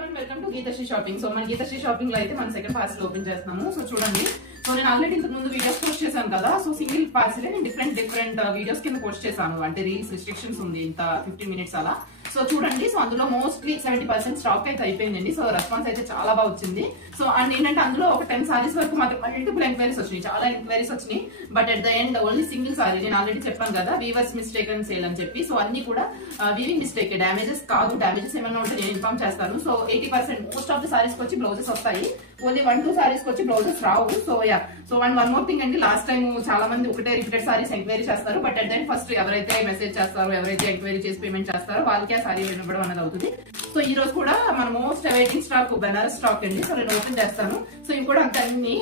everyone, welcome to Geetashi Shopping. So మన Geetashi Shopping లో అయితే మన సెకండ్ పార్సల్ ఓపెన్ చేస్తున్నాము. సో చూడండి, సో నేను ఆల్రెడీ ఇంతకు ముందు వీడియోస్ పోస్ట్ చేశాను కదా. సో సింగిల్ పార్సల్ నేను డిఫరెంట్ వీడియోస్ కింద పోస్ట్ చేశాను. అంటే రీల్స్ రిస్ట్రిక్షన్స్ ఉంది ఇంత 15 minutes అలా. సో చూడండి, సో అందులో మోస్ట్లీ 70% స్టాక్ అయితే అయిపోయిందండి. సో రెస్పాన్స్ అయితే చాలా బాగా వచ్చింది. సో అండ్ ఏంటంటే అందులో ఒక 10 sarees వరకు మాత్రం మల్టిపుల్ ఎంక్వైరీస్ వచ్చినాయి, చాలా ఎంక్వైరీస్ వచ్చినాయి. But at the end only single sorry. నేను ఆల్రెడీ చెప్పాను కదా, వీవర్స్ మిస్టేక్ అండ్ సేల్ అని చెప్పి. సో అన్ని కూడా వీవింగ్ మిస్టేక్, డ్యామేజెస్ కాదు. డ్యామేజెస్ ఏమైనా ఉంటే నేను ఇన్ఫార్మ్ చేస్తాను. So 80% most of the sarees వచ్చి బ్లౌజెస్ వస్తాయి. ఓన్లీ 1-2 sarees వచ్చి బ్లౌజెస్ రావు. So yeah, so one more thing అండి, లాస్ట్ టైం చాలా మంది ఒకటే రిపీటెడ్ సారీస్ ఎంక్వైరీ చేస్తారు. బట్ అట్ దెన్ ఫస్ట్ ఎవరైతే మెసేజ్ చేస్తారో, ఎవరైతే ఎంక్వైరీ చేసి పేమెంట్ చేస్తారో వాళ్ళకి ఆ సారీ ఇవ్వడం అనేది అవుతుంది. సో ఈ రోజు కూడా మన most awaiting stock Banaras stock అండి. సో నేను ఓపెన్ చేస్తాను. సో ఇవి కూడా అంత అన్ని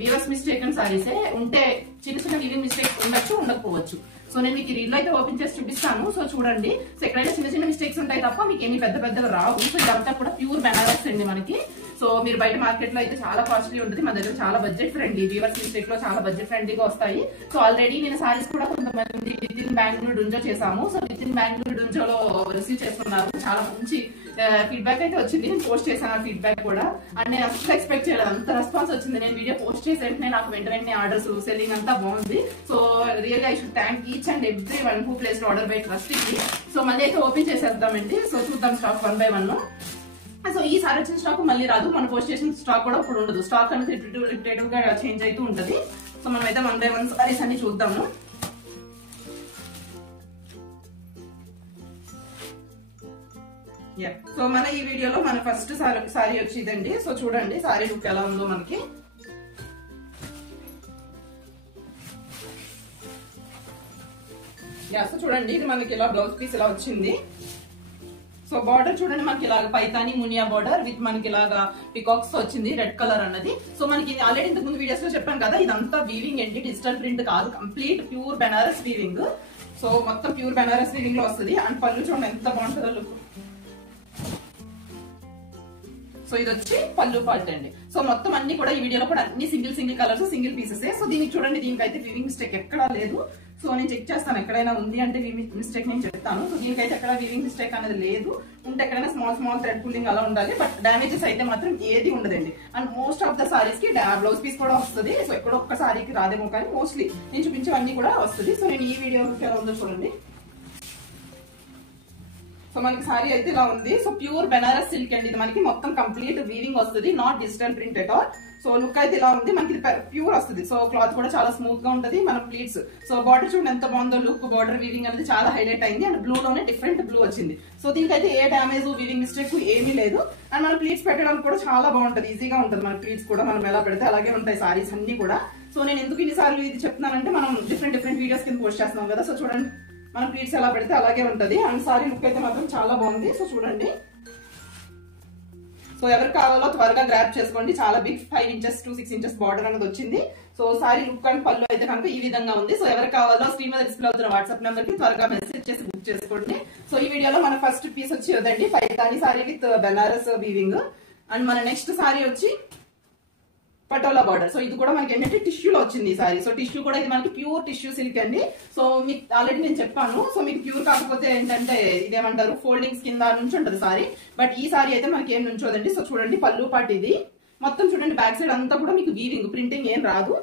వీవర్స్ మిస్టేక్ అండ్ సారీసే. ఉంటే చిన్న చిన్న వీవింగ్ మిస్టేక్ ఉండొచ్చు, ఉండకపోవచ్చు. సో నేను మీకు రీల్ అయితే ఓపెన్ చేసి చూపిస్తాను. సో చూడండి, సో ఎక్కడైనా చిన్న చిన్న మిస్టేక్స్ ఉంటాయి తప్ప మీకు ఏమి పెద్దగా రావు. సో ఇదంతా కూడా ప్యూర్ బెనారస్ అండి మనకి. సో మీరు బయట మార్కెట్ లో అయితే చాలా కాస్ట్లీ ఉంటుంది, మన దగ్గర చాలా బడ్జెట్ ఫ్రెండ్లీ. వీవర్స్ మిస్టేక్ లో చాలా బడ్జెట్ ఫ్రెండ్లీగా వస్తాయి. సో ఆల్రెడీ నేను సారీస్ కూడా కొంతమంది విత్ ఇన్ బెంగళూరు డుంజో చేసాము. సో విత్ ఇన్ బెంగళూరు డుంజోలో రిసీవ్ చేస్తున్నారు. చాలా మంచి ఫీడ్బ్యాక్ అయితే వచ్చింది. నేను పోస్ట్ చేశాను ఫీడ్బ్యాక్ కూడా. అండ్ నేను అసలు ఎక్స్పెక్ట్ చేయలేదు అంత రెస్పాన్స్ వచ్చింది. నేను వీడియో పోస్ట్ చేసి వెంటనే నాకు వెంటనే ఆర్డర్స్, సెల్లింగ్ అంతా బాగుంది. So really I should thank each and every one who placed order by trust ఇది. సో మళ్ళీ అయితే ఓపెన్ చేసేద్దామండి. సో చూద్దాం స్టాక్ 1 by 1. సో ఈ సారీ వచ్చిన స్టాక్ మళ్ళీ రాదు. మన పోస్ట్ చేసిన స్టాక్ కూడా ఇప్పుడు ఉండదు. స్టాక్ అనేది రిపీటెటివ్ గా చేంజ్ అవుతూ ఉంటది. సో మనం అయితే 1 by 1 సారీస్ అన్ని చూద్దాము. సో మన ఈ వీడియోలో మన ఫస్ట్ సారీ వచ్చి ఇదండి. సో చూడండి సారీ లుక్ ఎలా ఉందో మనకి. సో చూడండి, ఇది మనకి ఇలా బ్లౌజ్ పీస్ ఇలా వచ్చింది. సో బార్డర్ చూడండి, మనకి ఇలాగ పైతాని మునియా బార్డర్ విత్ మనకి ఇలాగా పికాక్స్ వచ్చింది, రెడ్ కలర్ అన్నది. సో మనకి ఆల్రెడీ ఇంతకు ముందు వీడియోస్ లో చెప్పాను కదా, ఇదంతా వీవింగ్ ఏంటి, డిజిటల్ ప్రింట్ కాదు, complete pure Banaras weaving. So మొత్తం ప్యూర్ బెనారస్ వీవింగ్ లో వస్తుంది. అండ్ పళ్ళు చూడండి ఎంత బాగుంటుందో లుక్. సో ఇది వచ్చి పళ్ళు పార్ట్ అండి. సో మొత్తం అన్ని కూడా ఈ వీడియోలో కూడా అన్ని single colours, single pieces. So దీనికి చూడండి, దీనికైతే వీవింగ్ మిస్టేక్ ఎక్కడా లేదు. సో నేను చెక్ చేస్తాను, ఎక్కడైనా ఉంది అంటే వీవింగ్ మిస్టేక్ నేను చెప్తాను. సో దీనికైతే ఎక్కడ వీవింగ్ మిస్టేక్ అనేది లేదు. ఉంటే ఎక్కడైనా స్మాల్ థ్రెడ్ పుల్లింగ్ అలా ఉండాలి. బట్ డామేజెస్ అయితే మాత్రం ఏది ఉండదండి. And most of the saris కి బ్లౌజ్ పీస్ కూడా వస్తుంది. సో ఎక్కడో ఒక్క సారీకి రాదేమో, కానీ మోస్ట్లీ నేను చూపించేవన్నీ కూడా వస్తుంది. సో నేను ఈ వీడియో ఎలా ఉందో చూడండి. సో మనకి సారీ అయితే ఇలా ఉంది. సో ప్యూర్ బెనారస్ సిల్క్ అండి. ఇది మనకి మొత్తం కంప్లీట్ వీవింగ్ వస్తుంది, not digital print at all. So look అయితే ఇలా ఉంది మనకి, ప్యూర్ వస్తుంది. సో క్లాత్ కూడా చాలా స్మూత్ గా ఉంటుంది. మన ప్లీట్స్, సో బార్డర్ చూడండి ఎంత బాగుందో లుక్. బార్డర్ వీవింగ్ అనేది చాలా హైలైట్ అయింది. అండ్ బ్లూ లోనే డిఫరెంట్ బ్లూ వచ్చింది. సో దీనికైతే ఏ డామేజ్, వీవింగ్ మిస్టేక్ ఏమీ లేదు. అండ్ మన ప్లీట్స్ పెట్టడానికి కూడా చాలా బాగుంటుంది, ఈజీగా ఉంటుంది. మన ప్లీట్స్ కూడా మనం ఎలా పెడితే అలాగే ఉంటాయి సారీస్ అన్ని కూడా. సో నేను ఎందుకు ఇన్నిసార్లు ఇది చెప్తున్నానంటే, మనం డిఫరెంట్ వీడియోస్ కింద పోస్ట్ చేస్తున్నాం కదా. సో చూడండి, మన ప్లీట్స్ ఎలా పెడితే అలాగే ఉంటది. అండ్ సారీ లుక్ అయితే మాత్రం చాలా బాగుంది. సో చూడండి, సో ఎవరు కావాలో త్వరగా గ్రాప్ చేసుకోండి. చాలా big 5 inches to 6 inches border అనేది వచ్చింది. సో సారీ లుక్ అండ్ పళ్ళు అయితే కనుక ఈ విధంగా ఉంది. సో ఎవరు కావాలో స్క్రీన్ మీద డిస్ప్లే అవుతున్న వాట్సాప్ నెంబర్ కి త్వరగా మెసేజ్ చేసి బుక్ చేసుకోండి. సో ఈ వీడియోలో మన ఫస్ట్ పీస్ వచ్చి ఇదండి, Paithani sari with Banaras weaving. And మన నెక్స్ట్ సారీ వచ్చి పటోలా బార్డర్. సో ఇది కూడా మనకి ఏంటంటే టిష్యూలో వచ్చింది ఈ సారీ. సో టిష్యూ కూడా ఇది మనకి ప్యూర్ టిష్యూ సిల్క్ అండి. సో మీకు ఆల్రెడీ నేను చెప్పాను. సో మీకు ప్యూర్ కాకపోతే ఏంటంటే ఇదేమంటారు, ఫోల్డింగ్స్ కింద నుంచి ఉంటుంది సారీ. బట్ ఈ సారీ అయితే మనకి ఏం నుంచోదండి. సో చూడండి పళ్ళు పాటు ఇది మొత్తం చూడండి, బ్యాక్ సైడ్ అంతా కూడా మీకు వీవింగ్, ప్రింటింగ్ ఏం రాదు.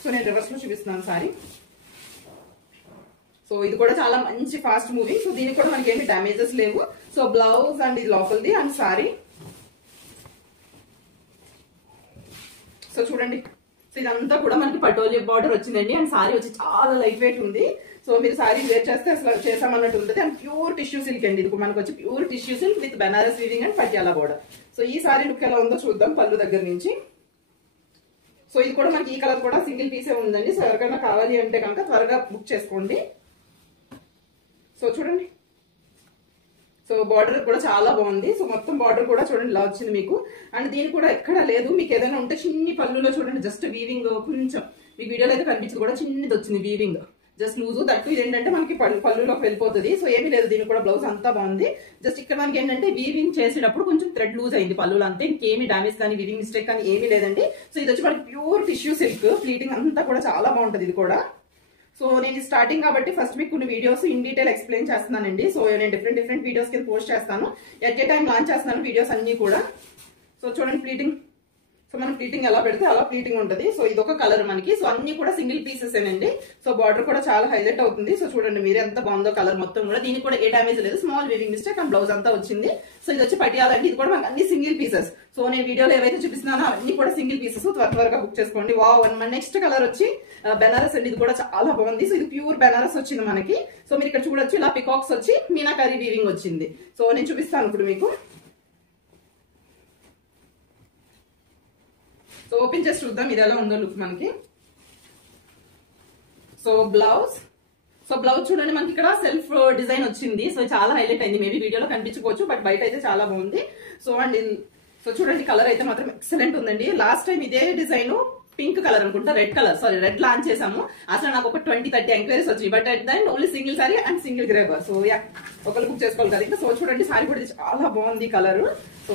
సో నేను రివర్స్ లో చూపిస్తున్నాను సారీ. సో ఇది కూడా చాలా మంచి ఫాస్ట్ మూవింగ్. సో దీనికి కూడా మనకి ఏమి డామేజెస్ లేవు. సో బ్లౌజ్ అండ్ ఇది లోపలిది అండ్ సారీ. సో చూడండి, సో ఇదంతా కూడా మనకి పటోలి బార్డర్ వచ్చిందండి. అండ్ సారీ వచ్చి చాలా లైట్ వెయిట్ ఉంది. సో మీరు సారీ వేర్ చేస్తే అసలు చేసామన్నట్టు ఉంటుంది. అండ్ ప్యూర్ టిష్యూ సిల్క్ అండి. ఇది మనకు వచ్చి pure tissue silk with Banaras weaving and Patiala border. So ఈ సారీ లుక్ ఎలా ఉందో చూద్దాం పళ్ళు దగ్గర నుంచి. సో ఇది కూడా మనకి ఈ కలర్ కూడా సింగిల్ పీసే ఉందండి. సో ఎవరికైనా కావాలి అంటే కనుక త్వరగా బుక్ చేసుకోండి. సో చూడండి, సో బార్డర్ కూడా చాలా బాగుంది. సో మొత్తం బార్డర్ కూడా చూడండి ఇలా వచ్చింది మీకు. అండ్ దీని కూడా ఎక్కడ లేదు. మీకు ఏదైనా ఉంటే చిన్ని పళ్ళులో చూడండి, జస్ట్ వీవింగ్ కొంచెం మీకు వీడియోలో అయితే కనిపించదు కూడా, చిన్నది వచ్చింది వీవింగ్, జస్ట్ లూజు. దట్టు ఇది ఏంటంటే మనకి పళ్ళులోకి వెళ్ళిపోతుంది. సో ఏమీ లేదు. దీనికి కూడా బ్లౌజ్ అంతా బాగుంది. జస్ట్ ఇక్కడ మనకి ఏంటంటే వీవింగ్ చేసేటప్పుడు కొంచెం థ్రెడ్ లూజ్ అయింది పళ్ళులో, అంతే. ఇంకేమీ డామేజ్ కానీ వీవింగ్ మిస్టేక్ కానీ ఏమీ లేదండి. సో ఇది వచ్చి మనకి ప్యూర్ టిష్యూ సిల్క్, ఫ్లీటింగ్ అంతా కూడా చాలా బాగుంటుంది ఇది కూడా. సో నేను స్టార్టింగ్ కాబట్టి ఫస్ట్ మీకు కొన్ని వీడియోస్ ఇన్ డీటెయిల్ ఎక్స్ప్లెయిన్ చేస్తున్నానండి. సో నేను డిఫరెంట్ వీడియోస్ కింద పోస్ట్ చేస్తాను. ఎట్ ఏ టైం లాంచ్ చేస్తున్నాను వీడియోస్ అన్ని కూడా. సో చూడండి ప్లీటింగ్. సో మనం ప్లీటింగ్ ఎలా పెడితే అలా ప్లీటింగ్ ఉంటుంది. సో ఇది ఒక కలర్ మనకి. సో అన్ని కూడా సింగిల్ పీసెస్ ఏనండి. సో బార్డర్ కూడా చాలా హైలైట్ అవుతుంది. సో చూడండి మీరే ఎంత బాగుందో కలర్ మొత్తం కూడా. దీనికి కూడా ఏ డామేజ్ లేదు. Small weaving mistake and blouse అంతా వచ్చింది. సో ఇది వచ్చి పటియాలండి. ఇది కూడా మనకి అన్ని సింగిల్ పీసెస్. సో నేను వీడియోలో ఏవైతే చూపిస్తున్నానో అన్ని కూడా సింగిల్ పీసెస్. త్వరగా బుక్ చేసుకోండి. వావ్. మన నెక్స్ట్ కలర్ వచ్చి బెనారస్ అండి. ఇది కూడా చాలా బాగుంది. సో ఇది ప్యూర్ బెనారస్ వచ్చింది మనకి. సో మీరు ఇక్కడ చూడొచ్చు ఇలా పికాక్స్ వచ్చి మీనాకరీ వీవింగ్ వచ్చింది. సో నేను చూపిస్తాను ఇప్పుడు మీకు. సో ఓపెన్ చేసి చూద్దాం ఇది ఎలా ఉందో లుక్ మనకి. సో బ్లౌజ్ చూడండి మనకి ఇక్కడ సెల్ఫ్ డిజైన్ వచ్చింది. సో చాలా హైలైట్ అయింది. మేబీ వీడియోలో కనిపించుకోవచ్చు బట్ బయట అయితే చాలా బాగుంది. సో అండ్ సో చూడండి కలర్ అయితే మాత్రం ఎక్సలెంట్ ఉందండి. లాస్ట్ టైం ఇదే డిజైన్ పింక్ కలర్ అనుకుంటా, రెడ్ లాంచ్ చేసాము. అసలు నాకు ఒక 20-30 ఎంక్వైరీస్ వచ్చాయి. But at then only single saree and single grabber. So yeah ఒకళ్ళు బుక్ చేసుకోవాలి కదా ఇంకా. సో చూడండి సారీ కూడా చాలా బాగుంది కలర్. సో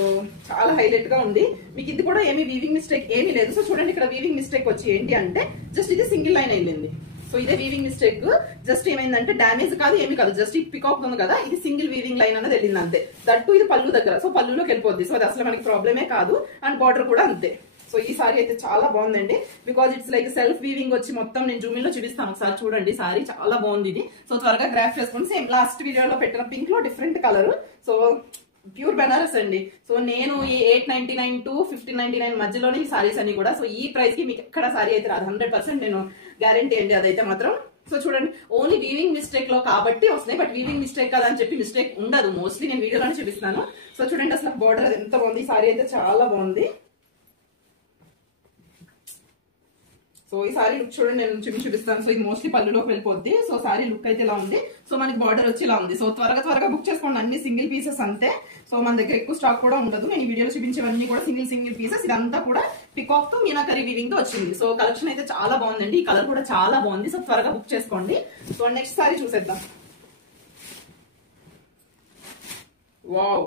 చాలా హైలైట్ గా ఉంది. మీకు ఇది కూడా ఏమి వీవింగ్ మిస్టేక్ ఏమీ లేదు. సో చూడండి ఇక్కడ వీవింగ్ మిస్టేక్ వచ్చి ఏంటి అంటే జస్ట్ ఇది సింగిల్ లైన్ అయింది. సో ఇదే వీవింగ్ మిస్టేక్. జస్ట్ ఏమైందంటే డామేజ్ కాదు ఏమి కాదు, జస్ట్ ఈ పికాక్ ఉంది కదా ఇది సింగిల్ వీవింగ్ లైన్ అనేది వెళ్ళింది అంతే. దట్టు ఇది పళ్ళు దగ్గర. సో పళ్ళులోకి వెళ్ళిపోద్ది. సో అది అసలు మనకి ప్రాబ్లమే కాదు. అండ్ బార్డర్ కూడా అంతే. సో ఈ సారీ అయితే చాలా బాగుందండి. Because it's like self weaving వచ్చి మొత్తం నేను జూమింగ్ లో చూపిస్తాను ఒకసారి చూడండి. సారీ చాలా బాగుంది ఇది. సో త్వరగా గ్రాఫ్ చేసుకోండి. సేమ్ లాస్ట్ వీడియోలో పెట్టిన పింక్ లో different colour. So pure Banaras అండి. సో నేను ఈ 899 to 1599 మధ్యలోనే ఈ సారీస్ అన్ని కూడా. సో ఈ ప్రైస్ కి మీకు ఎక్కడ సారీ అయితే రాదు. 100% నేను గ్యారంటీ అండి అదైతే మాత్రం. సో చూడండి ఓన్లీ వీవింగ్ మిస్టేక్ లో కాబట్టి వస్తున్నాయి. బట్ వీవింగ్ మిస్టేక్ కదా అని చెప్పి మిస్టేక్ ఉండదు. మోస్ట్లీ నేను వీడియోలోనే చూపిస్తాను. సో చూడండి అసలు బార్డర్ అది ఎంత బాగుంది. ఈ సారీ అయితే చాలా బాగుంది. సో ఈ సారీ లుక్ చూడండి నేను చూపిస్తాను. సో ఇది మోస్ట్లీ పళ్ళులోకి వెళ్ళిపోద్ది. సో సారీ లుక్ అయితే ఇలా ఉంది. సో మనకి బార్డర్ వచ్చి ఇలా ఉంది. సో త్వరగా బుక్ చేసుకోండి. అన్ని సింగిల్ పీసెస్ అంతే. సో మన దగ్గర ఎక్కువ స్టాక్ కూడా ఉండదు. నేను ఈ వీడియోలో చూపించేవన్నీ కూడా సింగిల్ పీసెస్. ఇదంతా కూడా పికాక్ తో మీనాకరీ వీవింగ్ తో వచ్చింది. సో కలెక్షన్ అయితే చాలా బాగుందండి. ఈ కలర్ కూడా చాలా బాగుంది. సో త్వరగా బుక్ చేసుకోండి. సో నెక్స్ట్ సారీ చూసేద్దాం. వావ్.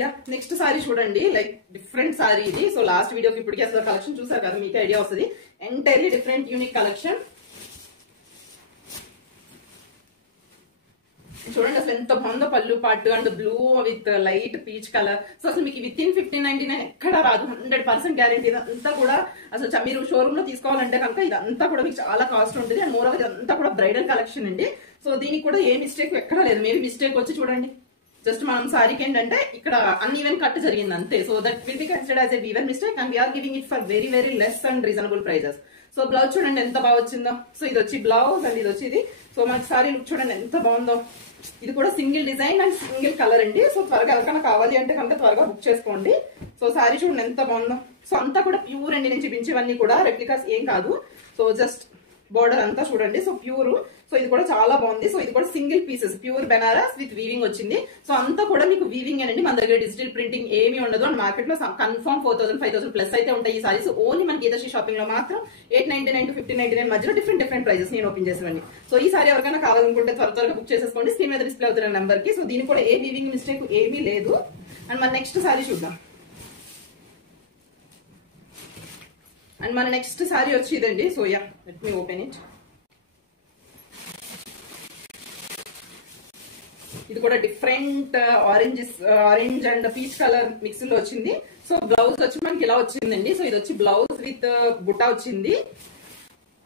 యా నెక్స్ట్ సారీ చూడండి. లైక్ డిఫరెంట్ సారీ ఇది. సో లాస్ట్ వీడియోకి ఇప్పటికీ అసలు కలెక్షన్ చూసారు కదా మీకు ఐడియా వస్తుంది. Entirely different unique collection. చూడండి అసలు ఎంత బాగుందో పళ్ళు పాటు and blue with light peach colour. So అసలు మీకు విత్ ఇన్ 1599 ఎక్కడ రాదు. 100% గ్యారెంటీ. ఇదంతా కూడా అసలు మీరు షోరూమ్ లో తీసుకోవాలంటే కనుక ఇదంతా కూడా మీకు చాలా కాస్ట్ ఉంటుంది. అండ్ మోర్ ఇదంతా కూడా బ్రైడల్ కలెక్షన్ అండి. సో దీనికి కూడా ఏ మిస్టేక్ ఎక్కడ లేదు. మేబీ మిస్టేక్ వచ్చి చూడండి జస్ట్ మనం సారీకి ఏంటంటే ఇక్కడ అన్ఈవెన్ కట్ జరిగింది అంతే. So that will be considered as a weaver mistake and we are giving it for very less and reasonable prices. So blouse చూడండి ఎంత బాగా వచ్చిందో. సో ఇది వచ్చి బ్లౌజ్ అండ్ ఇది వచ్చి ఇది. సో మనకి సారీ లుక్ చూడండి ఎంత బాగుందో. ఇది కూడా single design and single colour అండి. సో త్వరగా ఎవరికైనా కావాలి అంటే కనుక త్వరగా బుక్ చేసుకోండి. సో సారీ చూడండి ఎంత బాగుందో. సో అంతా కూడా ప్యూర్ అండి. నేను చూపించేవన్నీ కూడా రెప్లికాస్ ఏం కాదు. సో జస్ట్ బార్డర్ అంతా చూడండి. So pure. సో ఇది కూడా చాలా బాగుంది. సో ఇది కూడా single pieces pure Banaras with weaving వచ్చింది. సో అంతా కూడా మీకు వీవింగ్ అండి. మన దగ్గర డిజిటల్ ప్రింటింగ్ ఏమీ ఉండదు. అండ్ మార్కెట్ లో కన్ఫర్మ్ 4000-5000 ప్లస్ అయితే ఉంటాయి ఈ సారీస్. ఓన్లీ మనకి గీతాశ్రీ షాపింగ్ లో మాత్రం 899 to 1599 మధ్యలో డిఫరెంట్ ప్రైజెస్ నేను ఓపెన్ చేసేవాడిని. సో ఈ సారీ ఎవరికైనా కావాలనుకుంటే త్వరగా బుక్ చేసేసుకోండి. స్క్రీన్ మీద డిస్ప్లే అవుతున్న నెంబర్ కి. సో దీనికి కూడా ఏ వీవింగ్ మిస్టేక్ ఏమీ లేదు. అండ్ మన నెక్స్ట్ సారీ చూద్దాం. అండ్ మన నెక్స్ట్ సారీ వచ్చి ఇదండి. So yeah let me open it. ఇది కూడా different orange and peach colour mix లో వచ్చింది. సో బ్లౌజ్ వచ్చి మనకి ఇలా వచ్చిందండి. సో ఇది వచ్చి బ్లౌజ్ విత్ బుట్టా వచ్చింది.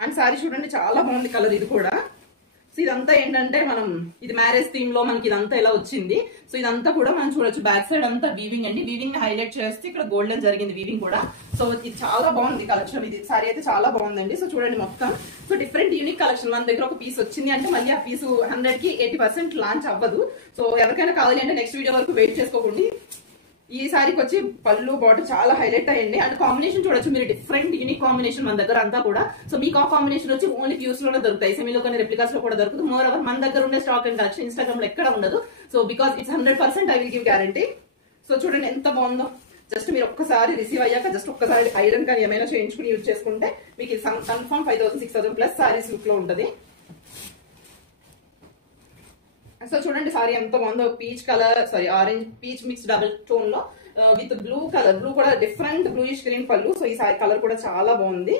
అండ్ సారీ చూడండి చాలా బాగుంది కలర్ ఇది కూడా. సో ఇదంతా ఏంటంటే మనం ఇది మ్యారేజ్ థీమ్ లో మనకి ఇదంతా ఇలా వచ్చింది. సో ఇదంతా కూడా మనం చూడొచ్చు. బ్యాక్ సైడ్ అంతా వీవింగ్ అండి. వీవింగ్ హైలైట్ చేస్తే ఇక్కడ గోల్డెన్ జరిగింది వీవింగ్ కూడా. సో ఇది చాలా బాగుంది కలెక్షన్. ఇది సారీ అయితే చాలా బాగుందండి. సో చూడండి మొత్తం. So different unique collection. మన దగ్గర ఒక పీస్ వచ్చింది అంటే మళ్ళీ ఆ పీస్ 100కి 80% లాంచ్ అవ్వదు. సో ఎవరికైనా కావాలి అంటే నెక్స్ట్ వీడియో వరకు వెయిట్ చేసుకోకండి. ఈ సారీకి వచ్చి పళ్ళు బార్డర్ చాలా హైలైట్ అయ్యండి. అండ్ కాంబినేషన్ చూడొచ్చు మీరు. డిఫరెంట్ యూనిక్ కాంబినేషన్ మన దగ్గర అంతా కూడా. సో మీకు ఆ కాంబినేషన్ వచ్చి ఓన్లీ ఫ్యూస్ లోనే దొరుకుతాయి. సెమీలో కానీ రెప్లికాస్ లో కూడా దొరుకుతుంది. మోర్ ఓవర్ మన దగ్గర ఉండే స్టాక్ అండ్ కలెక్షన్ ఇన్స్టాగ్రామ్ లో ఎక్కడ ఉండదు. So because it's 100% I will give guarantee. So చూడండి ఎంత బాగుందో. జస్ట్ మీరు ఒక్కసారి రిసీవ్ అయ్యాక జస్ట్ ఒక్కసారి ఐరన్ కానీ ఏమైనా చేయించుకుని యూజ్ చేసుకుంటే మీకు కన్ఫర్మ్ 5000-6000 ప్లస్ సారీస్ లుక్ లో ఉంటుంది. సో చూడండి సారీ ఎంత బాగుందో. Peach colour orange peach mix double tone లో విత్ బ్లూ కలర్. బ్లూ కూడా డిఫరెంట్ బ్లూయిష్ గ్రీన్ పళ్ళు. సో ఈ సారీ కలర్ కూడా చాలా బాగుంది.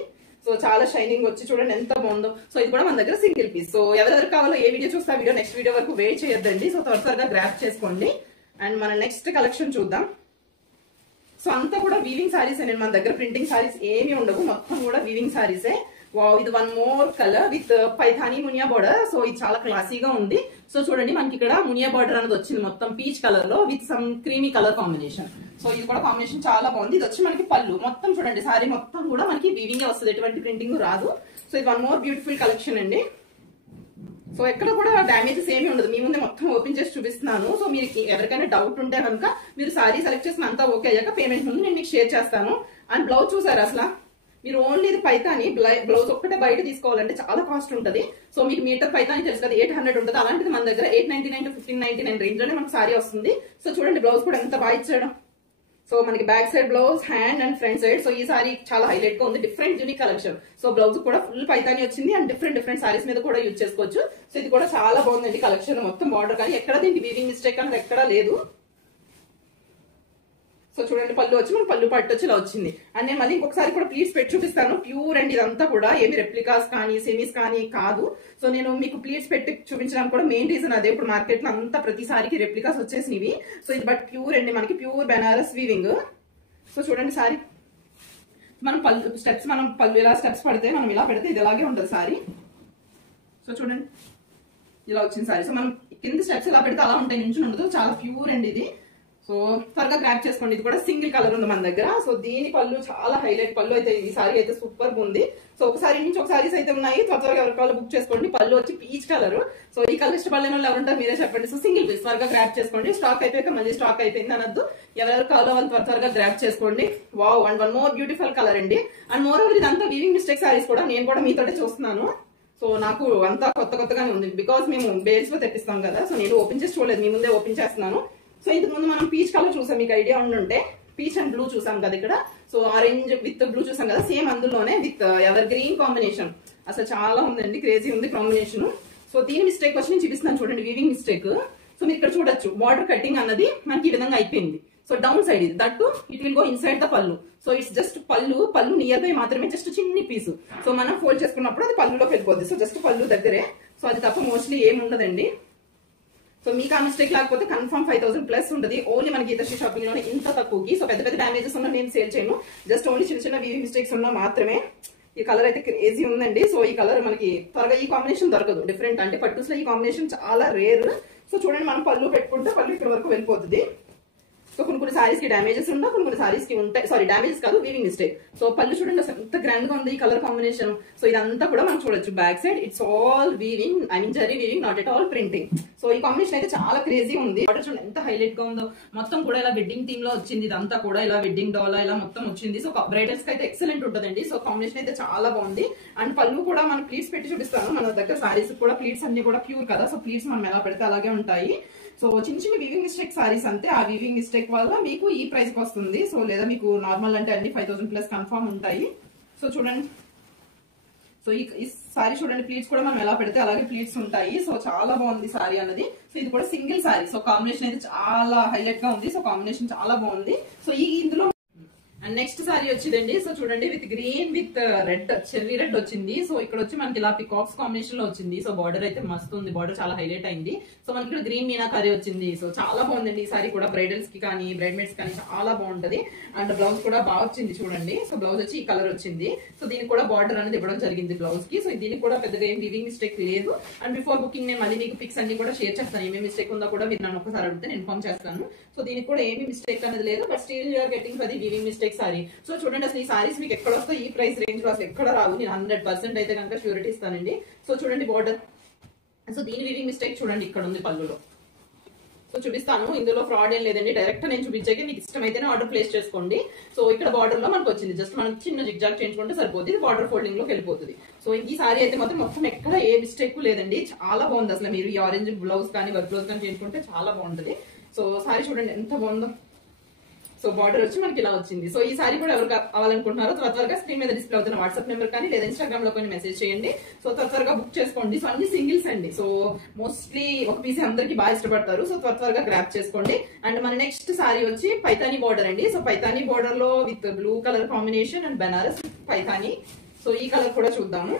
సో చాలా షైనింగ్ వచ్చి చూడండి ఎంత బాగుందో. సో ఇది కూడా మన దగ్గర సింగిల్ పీస్. సో ఎవరెవరు కావాలో ఏ వీడియో చూస్తే ఆ వీడియో నెక్స్ట్ వీడియో వరకు వెయిట్ చేయొద్దండి. సో త్వరగా గ్రాప్ చేసుకోండి. అండ్ మన నెక్స్ట్ కలెక్షన్ చూద్దాం. సో అంతా కూడా వీవింగ్ సారీస్ అండి. మన దగ్గర ప్రింటింగ్ సారీస్ ఏమి ఉండవు, మొత్తం కూడా వీవింగ్ సారీసే. వావ్, ఇది one more colour with Paithani Muniya border. So ఇది చాలా క్లాసీగా ఉంది. సో చూడండి మనకి ఇక్కడ మునియా బార్డర్ అనేది వచ్చింది మొత్తం పీచ్ కలర్ లో with some creamy colour combination. So ఇది కూడా కాంబినేషన్ చాలా బాగుంది. ఇది వచ్చి మనకి పళ్ళు మొత్తం చూడండి, సారీ మొత్తం కూడా మనకి వీవింగ్ వస్తుంది, ఎటువంటి ప్రింటింగ్ రాదు. సో ఇది వన్ మోర్ బ్యూటిఫుల్ కలెక్షన్ అండి. సో ఎక్కడ కూడా డ్యామేజెస్ ఏమి ఉండదు, మీ ముందే మొత్తం ఓపెన్ చేసి చూపిస్తున్నాను. సో మీరు ఎవరికైనా డౌట్ ఉంటే కనుక మీరు సారీ సెలెక్ట్ చేసిన అంతా ఓకే అయ్యాక పేమెంట్ ముందు నేను మీకు షేర్ చేస్తాను. అండ్ బ్లౌజ్ చూసారు అసలు మీరు ఓన్లీ ఇది పైతాని బ్లౌజ్ ఒక్కటే బయట తీసుకోవాలంటే చాలా కాస్ట్ ఉంటుంది. సో మీకు మీటర్ పైతాని తెలుసు కదా 800 ఉంటుంది, అలాంటిది మన దగ్గర 899 to 1599 రేంజ్ లోనే మనకు సారీ వస్తుంది. సో చూడండి బ్లౌజ్ కూడా ఎంత బాగా ఇచ్చాడు. సో మనకి back side blouse, hand and front side. So ఈ సారీ చాలా హైలైట్ గా ఉంది, different unique collection. So blouse కూడా ఫుల్ పైతాని వచ్చింది అండ్ డిఫరెంట్ సారీస్ మీద కూడా యూజ్ చేసుకోవచ్చు. సో ఇది కూడా చాలా బాగుందండి కలెక్షన్, మొత్తం బార్డర్ కానీ ఎక్కడ దీనికి వీవింగ్ మిస్టేక్ అనేది ఎక్కడా లేదు. సో చూడండి పళ్ళు వచ్చి మన పళ్ళు పట్టు వచ్చి ఇలా వచ్చింది. అండ్ నేను మళ్ళీ ఇంకొకసారి కూడా ప్లీట్స్ పెట్టి చూపిస్తాను. ప్యూర్ అండ్ ఇదంతా కూడా ఏమి రెప్లికాస్ కానీ సెమీస్ కానీ కాదు. సో నేను మీకు ప్లీట్స్ పెట్టి చూపించడానికి కూడా మెయిన్ రీజన్ అదే. ఇప్పుడు మార్కెట్ లో అంతా ప్రతిసారికి రెప్లికాస్ వచ్చేసినవి. సో ఇది బట్ ప్యూర్ అండి, మనకి ప్యూర్ బెనారస్ వీవింగ్. సో చూడండి సారీ మనం పళ్ళు స్టెప్స్, మనం పళ్ళు ఇలా స్టెప్స్ పడితే మనం ఇలా పెడితే ఇది ఇలాగే ఉంటుంది సారీ. సో చూడండి ఇలా వచ్చింది సారీ. సో మనం కింద స్టెప్స్ ఇలా పెడితే అలా ఉంటాయి, నుంచి ఉండదు. చాలా ప్యూర్ అండి ఇది. సో త్వరగా గ్రాప్ చేసుకోండి. ఇది కూడా సింగిల్ కలర్ ఉంది మన దగ్గర. సో దీని పళ్ళు చాలా హైలైట్ పళ్ళు అయితే, ఈ సారీ అయితే సూపర్ ఉంది. సో ఒకసారి నుంచి ఒక సారీస్ అయితే ఉన్నాయి, త్వరగా ఎవరి కాళ్ళు బుక్ చేసుకోండి. పళ్ళు వచ్చి పీచ్ కలర్. సో ఈ కలర్ ఇష్టపడలేని వాళ్ళు ఎవరుంటారు మీరే చెప్పండి. సో సింగిల్ పీస్ త్వరగా గ్రాప్ చేసుకోండి. స్టాక్ అయిపోయాక మళ్ళీ స్టాక్ అయిపోయింది అనొద్దు, ఎవరెవరు కావాలో వాళ్ళు త్వరగా గ్రాప్ చేసుకోండి. Wow, and one more beautiful colour అండి. అండ్ మోర్ ఓవర్ ఇదంతా వీవింగ్ మిస్టేక్ సారీస్ కూడా నేను కూడా మీతోటే చూస్తున్నాను. సో నాకు అంతా కొత్తగానే ఉంది, బికాస్ మేము బేల్స్ లో తెప్పిస్తాం కదా. సో నేను ఓపెన్ చేసి చూడలేదు, మీ ముందే ఓపెన్ చేస్తున్నాను. సో ఇంతకు ముందు మనం పీచ్ కలర్ చూసాం, మీకు ఐడియా ఉండుంటే పీచ్ అండ్ బ్లూ చూసాం కదా ఇక్కడ. సో ఆరెంజ్ విత్ బ్లూ చూసాం కదా, సేమ్ అందులోనే విత్ ఎవర్ గ్రీన్ కాంబినేషన్. అసలు చాలా ఉందండి, క్రేజీ ఉంది కాంబినేషన్. సో దీని మిస్టేక్ వచ్చి నేను చూపిస్తున్నాను చూడండి, వీవింగ్ మిస్టేక్. సో మీరు ఇక్కడ చూడొచ్చు బార్డర్ కటింగ్ అన్నది మనకి ఈ విధంగా అయిపోయింది. సో డౌన్ సైడ్ ఇది, that it will go inside the పళ్ళు. సో ఇట్స్ జస్ట్ పళ్ళు నియర్ బై మాత్రమే, జస్ట్ చిన్ని పీసు. సో మనం ఫోల్డ్ చేసుకున్నప్పుడు అది పళ్ళులోకి వెళ్ళిపోద్ది. సో జస్ట్ పళ్ళు దగ్గరే. సో అది తప్ప మోస్ట్లీ ఏమి ఉండదండి. సో మీకు ఆ మిస్టేక్ లేకపోతే కన్ఫర్మ్ 5000 ప్లస్ ఉంటుంది. ఓన్లీ మనకి గీతాశ్రీ షాపింగ్ లోనే ఇంత తక్కువకి. సో పెద్ద డ్యామేజెస్ ఉన్నా నేను సేల్ చేయను, జస్ట్ ఓన్లీ చిన్న వీవింగ్ మిస్టేక్స్ ఉన్నా మాత్రమే. ఈ కలర్ అయితే క్రేజీ ఉందండి. సో ఈ కలర్ మనకి త్వరగా ఈ కాంబినేషన్ దొరకదు, డిఫరెంట్ అంటే పట్టుస్ లో ఈ కాంబినేషన్ చాలా రేర్. సో చూడండి మనం పళ్ళు పెట్టుకుంటే పళ్ళు ఇక్కడ వరకు వెళ్ళిపోతుంది. సో కొన్ని సారీస్ కి డ్యామేజెస్ ఉన్నా, కొన్ని సారీస్ కి ఉంటాయి. సారీ డ్యామేజెస్ కాదు, వీవింగ్ మిస్టేక్. సో పళ్ళు చూడండి అసలు ఎంత గ్రాండ్ గా ఉంది ఈ కలర్ కాంబినేషన్. సో ఇదంతా కూడా మనం చూడొచ్చు back side it's all weaving, I mean zari weaving, not at all printing. So ఈ కాంబినేషన్ అయితే చాలా క్రేజీ ఉంది. ఆర్డర్ చూడండి ఎంత హైలైట్ గా ఉందో, మొత్తం కూడా ఇలా వెడ్డింగ్ థీమ్ లో వచ్చింది. ఇదంతా కూడా ఇలా వెడ్డింగ్ డాలా ఇలా మొత్తం వచ్చింది. సో బ్రైడల్స్ కి అయితే ఎక్సలెంట్ ఉంటుందండి. సో కాంబినేషన్ అయితే చాలా బాగుంది. అండ్ పళ్ళు కూడా మనం ప్లీట్స్ పెట్టి చూపిస్తాను. మన దగ్గర సారీస్ కూడా ప్లీట్స్ అన్ని కూడా ప్యూర్ కదా. సో ప్లీట్స్ మనం ఎలా పెడితే అలాగే ఉంటాయి. సో చిన్న వీవింగ్ మిస్టేక్ సారీస్ అంతే. ఆ వీవింగ్ మిస్టేక్ వల్ల మీకు ఈ ప్రైస్ కి వస్తుంది. సో లేదా మీకు నార్మల్ అంటే అన్ని 5000 ప్లస్ కన్ఫర్మ్ ఉంటాయి. సో చూడండి, సో ఈ సారీ చూడండి, ప్లీట్స్ కూడా మనం ఎలా పెడితే అలాగే ప్లీట్స్ ఉంటాయి. సో చాలా బాగుంది సారీ అన్నది. సో ఇది కూడా సింగిల్ సారీ. సో కాంబినేషన్ అయితే చాలా హైలైట్ గా ఉంది. సో కాంబినేషన్ చాలా బాగుంది. సో ఇందులో అండ్ నెక్స్ట్ సారీ వచ్చిందండి. సో చూడండి with green with red, cherry red వచ్చింది. సో ఇక్కడ వచ్చి మనకి ఇలా పికాక్స్ కాంబినేషన్ లో వచ్చింది. సో బార్డర్ అయితే మస్తు ఉంది, బార్డర్ చాలా హైలైట్ అయింది. సో మనకి ఇక్కడ గ్రీన్ మీనాకారి వచ్చింది. సో చాలా బాగుందండి ఈ సారీ కూడా, బ్రైడల్స్ కి కానీ బ్రైడ్ మేడ్స్ కానీ చాలా బాగుంటది. అండ్ బ్లౌజ్ కూడా బాగా వచ్చింది చూడండి. సో బ్లౌజ్ వచ్చి ఈ కలర్ వచ్చింది. సో దీనికి కూడా బార్డర్ అనేది ఇవ్వడం జరిగింది బ్లౌజ్ కి. సో దీనికి కూడా పెద్దగా ఏం వీవింగ్ మిస్టేక్ లేదు. అండ్ బిఫోర్ బుకింగ్ నేను మళ్ళీ మీకు పిక్స్ అన్ని కూడా షేర్ చేస్తాను. ఏమేమి మిస్టేక్ ఉందో కూడా మీరు నన్ను ఒకసారి అడిగితే నేను ఇన్ఫార్మ్ చేస్తాను. సో దీనికి కూడా ఏమి మిస్టేక్ అనేది లేదు, but still you're getting for the weaving mistake sari. So చూడండి అసలు ఈ సారీస్ మీకు ఎక్కడ వస్తాయి, ఈ ప్రైస్ రేంజ్ లో అసలు ఎక్కడ రావు. నేను 100% అయితే కనుక ష్యూరిటీ ఇస్తానండి. సో చూడండి బార్డర్. సో దీని వీవింగ్ మిస్టేక్ చూడండి ఇక్కడ ఉంది పళ్ళులో. సో చూపిస్తాను, ఇందులో ఫ్రాడ్ ఏం లేదండి. డైరెక్ట్ నేను చూపించాక మీకు ఇష్టమైతేనే ఆర్డర్ ప్లేస్ చేసుకోండి. సో ఇక్కడ బార్డర్ లో మనకు వచ్చింది, జస్ట్ మనం చిన్న జిగ్జాగ్ చేయించుకుంటే సరిపోతుంది. ఇది బార్డర్ ఫోల్డింగ్ లోకి వెళ్ళిపోతుంది. సో ఈ సారీ అయితే మొత్తం ఎక్కడ ఏ మిస్టేక్ లేదండి, చాలా బాగుంది. అసలు మీరు ఈ ఆరెంజ్ బ్లౌజ్ కానీ వర్క్ బ్లౌజ్ కానీ చేయించుకుంటే చాలా బాగుంటుంది. సో సారీ చూడండి ఎంత బాగుందో. సో బార్డర్ వచ్చి మనకి ఇలా వచ్చింది. సో ఈ సారీ కూడా ఎవరు కావాలనుకుంటున్నారో త్వరగా స్క్రీన్ మీద డిస్ప్లే అవుతున్న వాట్సాప్ నెంబర్ కానీ లేదా ఇన్స్టాగ్రామ్ లో కొన్ని మెసేజ్ చేయండి. సో త్వరగా బుక్ చేసుకోండి. సో అన్ని సింగిల్స్ అండి. సో మోస్ట్లీ ఒక పీస్ అందరికి బాగా ఇష్టపడతారు. సో త్వరగా గ్రాప్ చేసుకోండి. అండ్ మన నెక్స్ట్ సారీ వచ్చి పైతానీ బార్డర్ అండి. సో పైతానీ బార్డర్ లో with blue colour combination and Banaras Paithani. So so ఈ కలర్ కూడా చూద్దాము.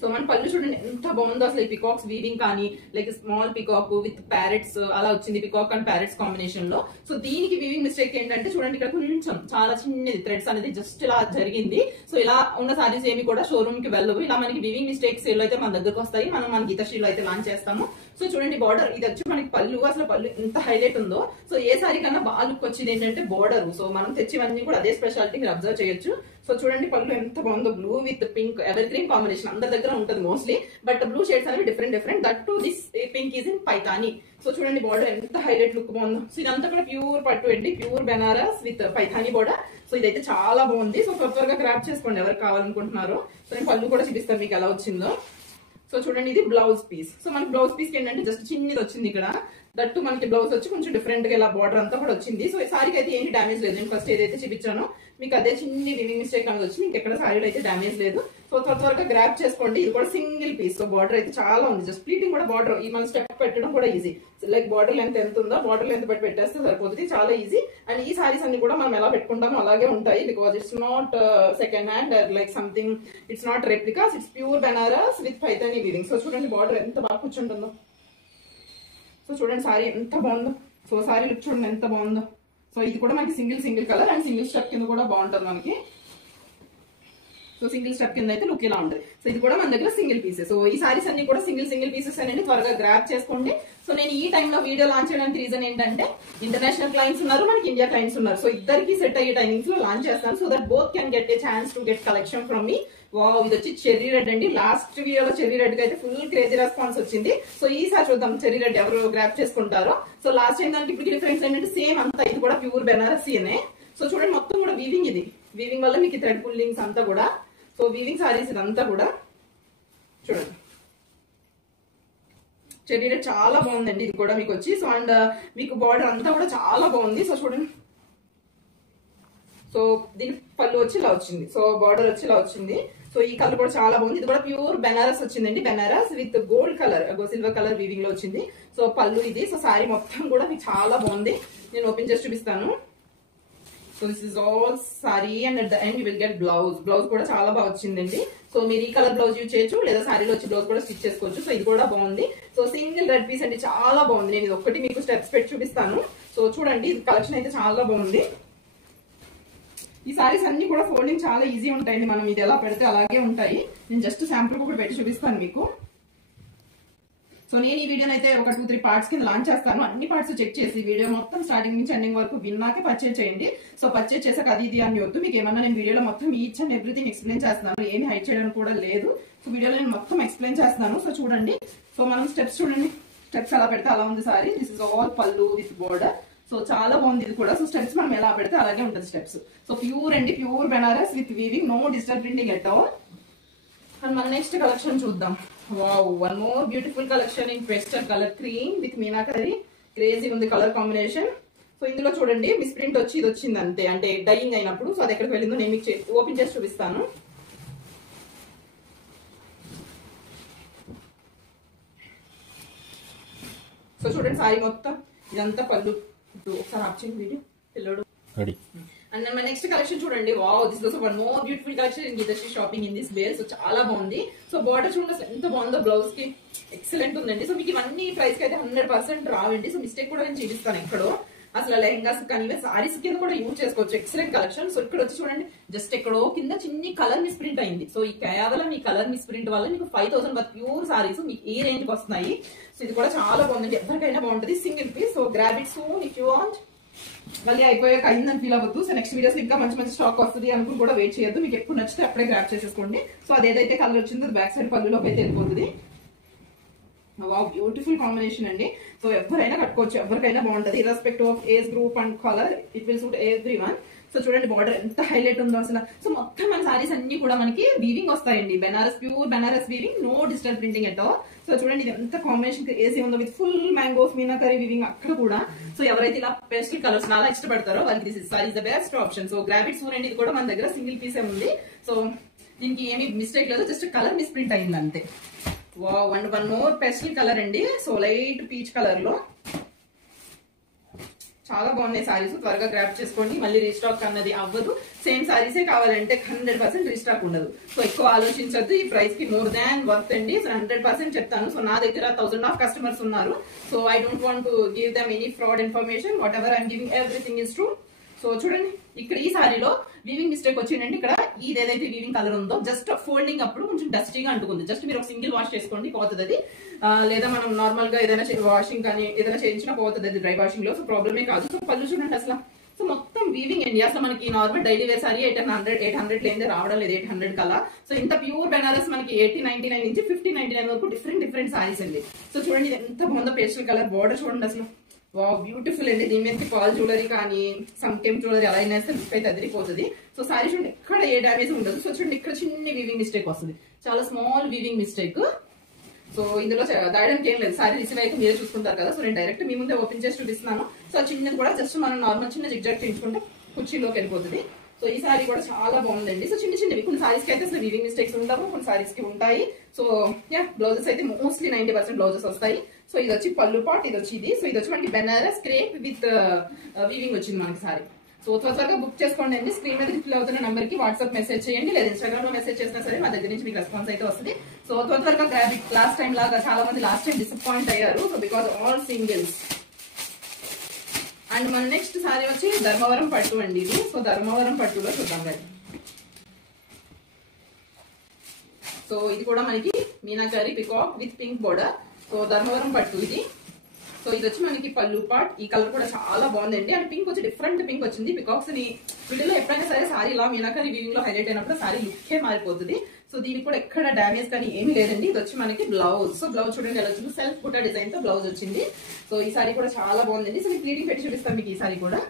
సో మన పళ్ళు చూడండి ఎంత బాగుందో అసలు. ఈ పికాక్స్ వీవింగ్ కానీ like small peacock with parrots అలా వచ్చింది, పికాక్ అండ్ ప్యారెట్స్ కాంబినేషన్ లో. సో దీనికి వీవింగ్ మిస్టేక్ ఏంటంటే చూడండి ఇక్కడ కొంచెం చాలా చిన్నది థ్రెడ్స్ అనేది జస్ట్ ఇలా జరిగింది. సో ఇలా ఉన్న సారీస్ ఏమి కూడా షోరూమ్ కి వెళ్ళవు. ఇలా మనకి వీవింగ్ మిస్టేక్స్ ఏలో అయితే మన దగ్గరకు వస్తాయి. మనం మన గీతాశ్రీలో అయితే లాంచ్ చేస్తాము. సో చూడండి బార్డర్ ఇది వచ్చి మనకి పళ్ళు, అసలు పళ్ళు ఎంత హైలైట్ ఉందో. సో ఏ సారీ కన్నా బాగా లుక్ వచ్చింది ఏంటంటే బార్డర్. సో మనం తెచ్చివన్నీ కూడా అదే స్పెషాలిటీ మీరు అబ్జర్వ్ చేయొచ్చు. సో చూడండి పళ్ళు ఎంత బాగుందో, blue with pink evergreen combination అందరి దగ్గర ఉంటుంది మోస్ట్లీ, బట్ బ్లూ షేడ్స్ అనేవి different. That to this pink is in Paithani. So చూడండి బార్డర్ ఎంత హైలైట్ లుక్ బాగుందో. సో ఇదంతా కూడా ప్యూర్ పట్టు అండి, pure Banaras with Paithani border. So ఇదైతే చాలా బాగుంది. సో త్వరగా గ్రాప్ చేసుకోండి ఎవరికి కావాలనుకుంటున్నారో. సో నేను పళ్ళు కూడా చూపిస్తాను మీకు ఎలా వచ్చిందో. సో చూడండి ఇది బ్లౌజ్ పీస్. సో మనకి బ్లౌజ్ పీస్ ఏంటంటే జస్ట్ చిన్నది వచ్చింది ఇక్కడ. దట్టు మనకి బ్లౌజ్ వచ్చి కొంచెం డిఫరెంట్ గా ఇలా బార్డర్ అంతా కూడా వచ్చింది. సో ఈ సారీకి అయితే ఏంటి డామేజ్ లేదు. నేను ఫస్ట్ ఏదైతే చూపించానో మీకు అదే చిన్ని వివింగ్ మిస్టేక్ అనేది వచ్చింది, ఇంకెక్కడ సారీలో అయితే డామేజ్ లేదు. సో త్వరగా గ్రాప్ చేసుకోండి. ఇది కూడా సింగిల్ పీస్. సో బార్డర్ అయితే చాలా ఉంది, జస్ట్ ప్లీటింగ్ కూడా బార్డర్ ఈ మన స్టెప్ పెట్టడం కూడా ఈజీ. లైక్ బార్డర్ లెంత్ ఎంత ఉందో బార్డర్ లెంత్ బట్టి పెట్టేస్తే సరిపోతుంది, చాలా ఈజీ. అండ్ ఈ సారీస్ అన్ని కూడా మనం ఎలా పెట్టుకుంటామో అలాగే ఉంటాయి. Because it's not second hand like something, it's not replicas, it's pure Banaras with Paithani weaving. So చూడండి బార్డర్ ఎంత బాగా కూర్చుంటుందో. సో చూడండి సారీ ఎంత బాగుందో. సో సారీ లుక్ చూడండి ఎంత బాగుందో. సో ఇది కూడా మనకి single colour and single step కింద కూడా బాగుంటుంది మనకి. సో సింగిల్ స్టెప్ కింద అయితే లుక్ ఇలా ఉంటుంది. సో ఇది కూడా మన దగ్గర సింగిల్ పీసెస్. సో ఈ సారీస్ అన్ని కూడా సింగిల్ పీసెస్ అనేది త్వరగా గ్రాప్ చేసుకోండి. సో నేను ఈ టైంలో వీడియో లాంచ్ చేయడానికి రీజన్ ఏంటంటే ఇంటర్నేషనల్ క్లయింట్స్ ఉన్నారు, మనకి ఇండియా క్లయింట్స్ ఉన్నారు. సో ఇద్దరికి సెట్ అయ్యే టైమింగ్స్ లో లాంచ్ చేస్తాను. So that both can get a chance to get collection from me. Wow, ఇది వచ్చి చెర్రీ రెడ్ అండి. లాస్ట్ వీడియోలో చెర్రీ రెడ్ కి అయితే ఫుల్ క్రేజీ రెస్పాన్స్ వచ్చింది. సో ఈసారి చూద్దాం చెర్రీ రెడ్ ఎవరు గ్రాప్ చేసుకుంటారో. సో లాస్ట్ టైం దానికి ఇప్పుడు డిఫరెన్స్ ఏంటంటే సేమ్ అంతా ఇది కూడా ప్యూర్ బెనారసీనే. సో చూడండి మొత్తం కూడా వీవింగ్, ఇది వీవింగ్ వల్ల మీకు థ్రెడ్ పుల్లింగ్స్ అంతా కూడా. సో వీవింగ్ సారీస్ ఇదంతా కూడా చూడండి చెర్రీ రెడ్ చాలా బాగుందండి. ఇది కూడా మీకు వచ్చి సో అండ్ మీకు బార్డర్ అంతా కూడా చాలా బాగుంది. సో చూడండి, సో దీని పళ్ళు వచ్చి ఇలా వచ్చింది, సో బార్డర్ వచ్చి ఇలా వచ్చింది. సో ఈ కలర్ కూడా చాలా బాగుంది. ఇది కూడా ప్యూర్ బెనారస్ వచ్చిందండి, Banaras with gold colour, silver colour weaving లో వచ్చింది. సో పళ్ళు ఇది. సో సారీ మొత్తం కూడా మీకు చాలా బాగుంది. నేను ఓపెన్ చేసి చూపిస్తాను. So this is all sorry and at the end you will get blouse. Blouse కూడా చాలా బాగా వచ్చిందండి. సో మీరు ఈ కలర్ బ్లౌజ్ యూజ్ చేయొచ్చు, లేదా సారీలో వచ్చి బ్లౌజ్ కూడా స్టిచ్ చేసుకోవచ్చు. సో ఇది కూడా బాగుంది. సో సింగిల్ రెడ్ పీస్ అండి, చాలా బాగుంది. నేను ఇది ఒక్కటి మీకు స్టెప్స్ పెట్టి చూపిస్తాను. సో చూడండి ఇది కలెక్షన్ అయితే చాలా బాగుంది. ఈ సారీస్ అన్ని కూడా ఫోల్డింగ్ చాలా ఈజీ ఉంటాయండి. మనం ఇది ఎలా పెడితే అలాగే ఉంటాయి. నేను జస్ట్ శాంపుల్ కూడా పెట్టి చూపిస్తాను మీకు. సో నేను ఈ వీడియోని అయితే ఒక 2-3 పార్ట్స్ కింద లాంచ్ చేస్తాను. అన్ని పార్ట్స్ చెక్ చేసి వీడియో మొత్తం స్టార్టింగ్ నుంచి ఎండింగ్ వరకు విన్నాకే పర్చేజ్ చేయండి. సో పర్చేజ్ చేసాక అది ఇది అని వద్దు. మీకు ఏమన్నా నేను వీడియోలో మొత్తం ఈచ్ అండ్ ఎవ్రీథింగ్ ఎక్స్ప్లెయిన్ చేస్తున్నాను, ఏమి హైడ్ చేయడానికి కూడా లేదు. సో వీడియోలో నేను మొత్తం ఎక్స్ప్లెయిన్ చేస్తున్నాను. సో చూడండి, సో మనం స్టెప్స్ చూడండి, స్టెప్స్ ఎలా పెడితే అలా ఉంది సారీ. దిస్ ఇస్ ఆల్ పళ్ళు విత్ బోర్డర్. సో చాలా బాగుంది ఇది కూడా. సో స్టెప్స్ మనం ఎలా పెడితే అలాగే ఉంటుంది స్టెప్స్. సో ప్యూర్ అండి, pure Banaras with weaving, no digital printing at all. And మన నెక్స్ట్ కలెక్షన్ చూద్దాం. Wow, one more beautiful collection in pastel colour cream with meenakari. Crazy ఉంది కలర్ కాంబినేషన్. సో ఇందులో చూడండి మిస్ ప్రింట్ వచ్చి ఇది వచ్చింది అంతే, అంటే డైయింగ్ అయినప్పుడు. సో అది ఎక్కడికి వెళ్ళిందో నేను మీకు ఓపెన్ చేసి చూపిస్తాను. సో చూడండి సారీ మొత్తం ఇదంతా పళ్ళు. ఇప్పుడు ఒకసారి ఆప్ చేయండి వీడియో పిల్లడు. అండ్ మన నెక్స్ట్ కలెక్షన్ చూడండి. Wow, this is one more beautiful collection in Geethasri shopping in this wear. So చాలా బాగుంది. సో బార్డర్ చూడండి అసలు ఎంత బాగుందో, బ్లౌజ్ కి ఎక్సలెంట్ ఉందండి. సో మీకు ఇవన్నీ ప్రైస్ కి అయితే 100% రావండి. సో మిస్టేక్ కూడా నేను చూపిస్తాను ఎక్కడో. అసలు లెహంగాస్ కానీ సారీస్ కింద కూడా యూజ్ చేసుకోవచ్చు. Excellent collection. సో ఇక్కడ వచ్చి చూడండి జస్ట్ ఎక్కడో కింద చిన్ని కలర్ మిస్ ప్రింట్ అయింది. సో ఈ కేవలం ఈ కలర్ మిస్ ప్రింట్ వల్ల మీకు 5000 వర్త్ ప్యూర్ సారీస్ మీకు ఈ రేంజ్ కి వస్తున్నాయి. సో ఇది కూడా చాలా బాగుందండి, ఎవరికైనా బాగుంటుంది. Single piece. So grab it soon if you want. మళ్ళీ అయిపోయాక అయిందని ఫీల్ అవ్వద్దు. సో నెక్స్ట్ వీడియోస్ ఇంకా మంచి మంచి స్టాక్ వస్తుంది అనుకుని కూడా వెయిట్ చేయొద్దు. మీకు ఎప్పుడు నచ్చితే అప్పుడే గ్రాబ్ చేసేసుకోండి. సో అదేదైతే కలర్ వచ్చిందో బ్యాక్ సైడ్ పళ్ళులోకి అయితే వెళ్ళిపోతుంది. వావ్, బ్యూటిఫుల్ కాంబినేషన్ అండి. సో ఎవరైనా కట్టుకోవచ్చు, ఎవరికైనా బాగుంటుంది. Irrespective of age group and colour, it will suit everyone. So చూడండి బార్డర్ ఎంత హైలైట్ ఉందో అసలు. సో మొత్తం మన సారీస్ అన్ని కూడా మనకి వీవింగ్ వస్తాయండి, Banaras, pure Banaras weaving, no digital printing at all. So చూడండి ఇది ఎంత కాంబినేషన్ ఏసీ ఉందో with full mangoes, meenakari weaving అక్కడ కూడా. సో ఎవరైతే ఇలా పేస్టల్ కలర్స్ చాలా ఇష్టపడతారో వాళ్ళకి this is the best option. So grab it soon అండి. ఇది కూడా మన దగ్గర సింగిల్ పీసే ఉంది. సో దీనికి ఏమి మిస్టేక్ లేదు, జస్ట్ కలర్ మిస్ ప్రింట్ అయింది అంతే. Wow, and one more pastel colour అండి. సో లైట్ పీచ్ కలర్ లో చాలా బాగున్నాయి సారీస్, త్వరగా గ్రాప్ చేసుకోండి. మళ్ళీ రీస్టాక్ అన్నది అవ్వదు. సేమ్ సారీసే కావాలంటే 100% రీస్టాక్ ఉండదు. సో ఎక్కువ ఆలోచించద్దు. ఈ ప్రైస్ కి మోర్ దాన్ వర్త్ అండి. సో 100% చెప్తాను. సో నా దగ్గర 1000 ఆఫ్ కస్టమర్స్ ఉన్నారు. So I don't want to give them any fraud information. What ever I'm giving everything is true. So చూడండి, ఇక్కడ ఈ సారీలో వీవింగ్ మిస్టేక్ వచ్చిందండి. ఇక్కడ ఇది ఏదైతే వీవింగ్ కలర్ ఉందో జస్ట్ ఫోల్డింగ్ అప్పుడు కొంచెం డస్టీగా అంటుకుంది. జస్ట్ మీరు ఒక సింగిల్ వాష్ చేసుకోండి, పోతుంది అది. లేదా మనం నార్మల్ గా ఏదైనా వాషింగ్ కానీ ఏదైనా చేయించినా పోతుంది అది డ్రై వాషింగ్ లో. సో ప్రాబ్లమే కాదు. సో పళ్ళు చూడండి అసలు. సో మొత్తం వీవింగ్ అండి. అసలు మనకి నార్మల్ డైలీ వేర్ సారీ 800 లేదే రావడం లేదు, 800 కలా. సో ఇంత ప్యూర్ బెనారస్ మనకి 8099 నుంచి 5099 వరకు డిఫరెంట్ సారీస్ అండి. సో చూడండి ఇది ఎంత బాగుందో, పేస్టల్ కలర్ బార్డర్ చూడండి అసలు. వావ్, బ్యూటిఫుల్ అండి. దీని మీద పాల్ జ్యువెలరీ కానీ సమ్ టెంప్ జ్యువెలరీ ఎలా అయినా లుక్ అయితే అదిరిపోతుంది. సో సారీ చూడండి ఎక్కడ ఏ డ్యామేజ్ ఉండదు. సో చూడండి ఇక్కడ చిన్న వీవింగ్ మిస్టేక్ వస్తుంది, చాలా స్మాల్ వీవింగ్ మిస్టేక్. సో ఇందులో దాయడానికి ఏం లేదు. సారీ రిసీవ్ అయితే మీరే చూసుకుంటారు కదా. సో నేను డైరెక్ట్ మీ ముందే ఓపెన్ చేసి చూపిస్తున్నాను. సో చిన్నది కూడా జస్ట్ మనం నార్మల్ చిన్న జిగ్జాగ్ చేయించుకుంటే కుర్చీలోకి వెళ్ళిపోతుంది. సో ఈ సారీ కూడా చాలా బాగుందండి. సో చిన్నవి కొన్ని సారీస్ కి అయితే అసలు వీవింగ్ మిస్టేక్స్ ఉండవు, కొన్ని సారీస్ కి ఉంటాయి. సో యా, బ్లౌజెస్ అయితే మోస్ట్లీ 90% బ్లౌజెస్ వస్తాయి. సో ఇది వచ్చి పళ్ళు పాట్, ఇది వచ్చి ఇది. సో ఇది వచ్చి మనకి బెనారస్ క్రేప్ విత్ వీవింగ్ వచ్చింది మనకి సారీ. సో త్వరగా బుక్ చేసుకోండి అండి. స్క్రీన్ మీద డిస్ప్లే అవుతున్న నంబర్ కి వాట్సాప్ మెసేజ్ చేయండి, లేదా ఇన్స్టాగ్రామ్ లో మెసేజ్ చేసినా సరే మా దగ్గర నుంచి మీకు రెస్పాన్స్ అయితే వస్తుంది. సో త్వరగా గ్రాబ్. లాస్ట్ టైం లాగా చాలా మంది లాస్ట్ టైం డిసప్పాయింట్ అయ్యారు. So because all singles. And మన నెక్స్ట్ సారీ వచ్చి ధర్మవరం పట్టు అండి ఇది. సో ధర్మవరం పట్టులో చూద్దాం రండి. సో ఇది కూడా మనకి meenakari peacock with pink border. So Dharmavaram పట్టు ఇది. సో ఇది వచ్చి మనకి పళ్ళు పాట్. ఈ కలర్ కూడా చాలా బాగుందండి. అండ్ పింక్ వచ్చి డిఫరెంట్ పింక్ వచ్చింది. పికాక్స్ ని వీటిలో ఎప్పుడైనా సరే సారీ ఇలా మీనాకారి వీవింగ్ లో హైలైట్ అయినప్పుడు సారీ లుక్కే మారిపోతుంది. సో దీనికి కూడా ఎక్కడ డ్యామేజ్ కానీ ఏమీ లేదండి. ఇది వచ్చి మనకి బ్లౌజ్. సో బ్లౌజ్ చూడండి ఎలా వచ్చింది, సెల్ఫ్ బుట్టా డిజైన్ తో బ్లౌజ్ వచ్చింది. సో ఈ సారీ కూడా చాలా బాగుందండి. సో మీకు ప్లీటింగ్ పెట్టి చూపిస్తాను మీకు ఈ సారీ కూడా.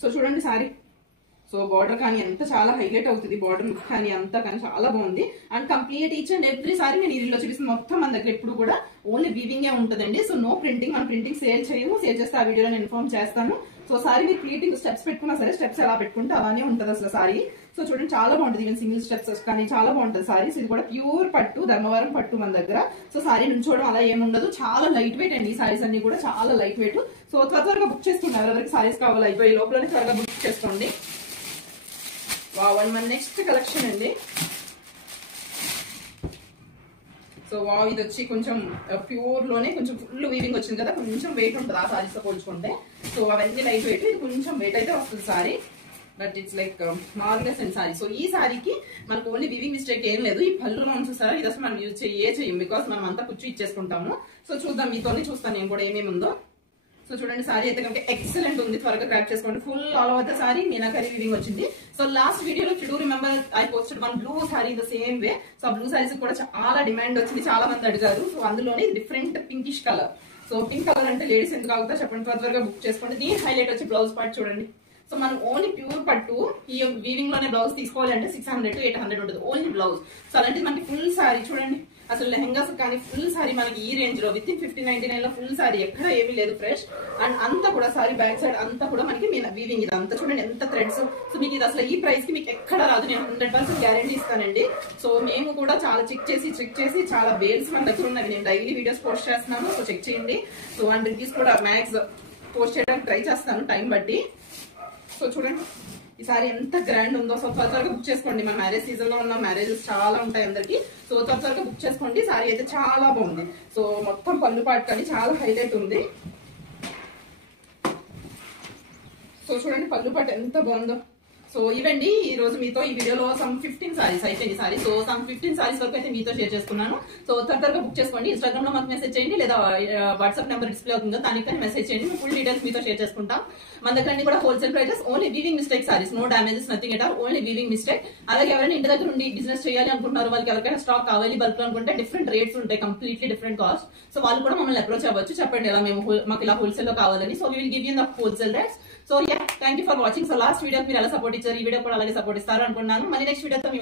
సో చూడండి సారీ. సో బార్డర్ కానీ ఎంత చాలా హైలైట్ అవుతుంది, బార్డర్ లుక్ కానీ అంతా కానీ చాలా బాగుంది. And complete each and every sari నేను ఈలో చూపిస్తాను. మొత్తం మన దగ్గర ఎప్పుడు కూడా ఓన్లీ వీవింగ్ ఉంటుందండి. So no printing. మన ప్రింటింగ్ సేల్ చేయము. సేల్ చేస్తే ఆ వీడియోలో నేను ఇన్ఫార్మ్ చేస్తాను. సో సారీ మీరు ప్లీటింగ్ స్టెప్స్ పెట్టుకున్నా సరే స్టెప్స్ ఎలా పెట్టుకుంటే అలానే ఉంటుంది అసలు సారీ. సో చూడండి చాలా బాగుంటుంది. ఈవెన్ సింగిల్ స్టెప్స్ కానీ చాలా బాగుంటుంది సారీ. సో ఇది కూడా ప్యూర్ పట్టు, ధర్మవరం పట్టు మన దగ్గర. సో సారీ నుంచోవడం అలా ఏముండదు, చాలా లైట్ వెయిట్ అండి. ఈ సారీస్ అన్ని కూడా చాలా లైట్ వెయిట్. సో త్వరగా బుక్ చేసుకుంటారు. ఎవరెవరికి సారీస్ కావాలి అయిపోయి లోపలనే త్వరగా బుక్ చేసుకోండి. వావ్, అండ్ మన నెక్స్ట్ కలెక్షన్ అండి. సో వావ్, ఇది వచ్చి కొంచెం ప్యూర్ లోనే కొంచెం ఫుల్ వీవింగ్ వచ్చింది కదా, కొంచెం వెయిట్ ఉంటుంది ఆ సారీస్ తో పోల్చుకుంటే. సో అవన్నీ లైట్ వెయిట్, ఇది కొంచెం వెయిట్ అయితే వస్తుంది sorry. But it's like marvellous and sorry. So ఈ సారీకి మనకు ఓన్లీ వీవింగ్ మిస్టేక్ ఏం లేదు. ఈ పళ్ళులో చూసారా, ఇది అసలు మనం యూజ్ చేయం బికాస్ మనం అంతా కుచ్చు ఇచ్చేసుకుంటాము. సో చూద్దాం, మీతోనే చూస్తాను నేను కూడా ఏమేమి ఉందో. సో చూడండి సారీ అయితే కనుక ఎక్సలెంట్ ఉంది. త్వరగా గ్రాప్ చేసుకోండి. Full all over the sorry meenakari weaving వచ్చింది. సో లాస్ట్ వీడియోలో if you do remember I posted one blue sorry the same way. So blue saris కూడా చాలా డిమాండ్ వచ్చింది, చాలా మంది అడిగారు. సో అందులోనే different pinkish colour. So pink colour అంటే లేడీస్ ఎందుకు ఆగుతా చెప్పండి, త్వరగా బుక్ చేసుకోండి. దీని హైలైట్ వచ్చి బ్లౌజ్ పార్ట్ చూడండి. సో మనం ఓన్లీ ప్యూర్ పట్టు ఈ వీవింగ్ లోనే బ్లౌజ్ తీసుకోవాలి అంటే 600 to 800 ఉంటుంది ఓన్లీ బ్లౌజ్. సో అలాంటిది మనకి ఫుల్ సారీ చూడండి. అసలు లెహంగాస్ కానీ ఫుల్ సారీ మనకి ఈ రేంజ్ లో విత్ 1599 లో ఫుల్ సారీ ఎక్కడ ఏమీ లేదు ఫ్రెష్. అండ్ అంతా కూడా సారీ బ్యాక్ సైడ్ అంతా కూడా మనకి వీవింగ్ ఇది అంతా చూడండి ఎంత థ్రెడ్స్. సో మీకు ఇది అసలు ఈ ప్రైస్ కి మీకు ఎక్కడ రాదు, నేను 100% గ్యారంటీ ఇస్తానండి. సో మేము కూడా చాలా చెక్ చేసి చాలా బేల్స్ మన దగ్గర ఉన్నవి. నేను డైలీ వీడియోస్ పోస్ట్ చేస్తున్నాను, సో చెక్ చేయండి. సో అండ్ రివ్యూస్ కూడా మ్యాక్స్ పోస్ట్ చేయడానికి ట్రై చేస్తాను టైం బట్టి. సో చూడండి ఈ సారీ ఎంత గ్రాండ్ ఉందో. సో త్వరగా బుక్ చేసుకోండి. మన మ్యారేజ్ సీజన్ లో ఉన్న మ్యారేజెస్ చాలా ఉంటాయి అందరికి. సో త్వరగా బుక్ చేసుకోండి. సారీ అయితే చాలా బాగుంది. సో మొత్తం పళ్ళు పాటు కానీ చాలా హైలైట్ ఉంది. సో చూడండి పళ్ళు పాటు ఎంత బాగుందో. సో ఇవండి ఈ రోజు మీతో ఈ వీడియోలో సమ్ 15 సారీస్ అయిపోయింది సారీ. సో సమ్ 15 సారీస్ వరకు అయితే మీతో షేర్ చేసుకున్నాను. సో త్వరగా బుక్ చేసుకోండి. ఇన్స్టాగ్రామ్ లో మాకు మెసేజ్ చేయండి, లేదా వాట్సాప్ నెంబర్ డిస్ప్లే అవుతుందో దానికి కానీ మెసేజ్ చేయండి. మీ ఫుల్ డీటెయిల్స్ మీతో షేర్ చేసుకుంటాం. మన దగ్గర అన్ని కూడా wholesale prices, only weaving mistake saris, no damages, nothing at all, only weaving mistake. అలాగే ఎవరైనా ఇంటి దగ్గర ఉండి బిజినెస్ చేయాలి అనుకుంటున్నారు, వాళ్ళకి ఎవరికైనా స్టాక్ కావాలి బల్క్ లో అనుకుంటే డిఫరెంట్ రేట్స్ ఉంటాయి, కంప్లీట్లీ డిఫరెంట్ కాస్ట్. సో వాళ్ళు కూడా మమ్మల్ని అప్రోచ్ అవ్వచ్చు, చెప్పండి ఇలా మాకు ఇలా హోల్సేల్ లో కావాలని. So we will give you the wholesale rates. So yeah, thank you for watching. So last video మీరు ఎలా సపోర్ట్ ఇచ్చారు, ఈ వీడియో కూడా అలాగే సపోర్ట్ ఇస్తారు అనుకున్నాను. మళ్ళీ నెక్స్ట్ వీడియోతో మీ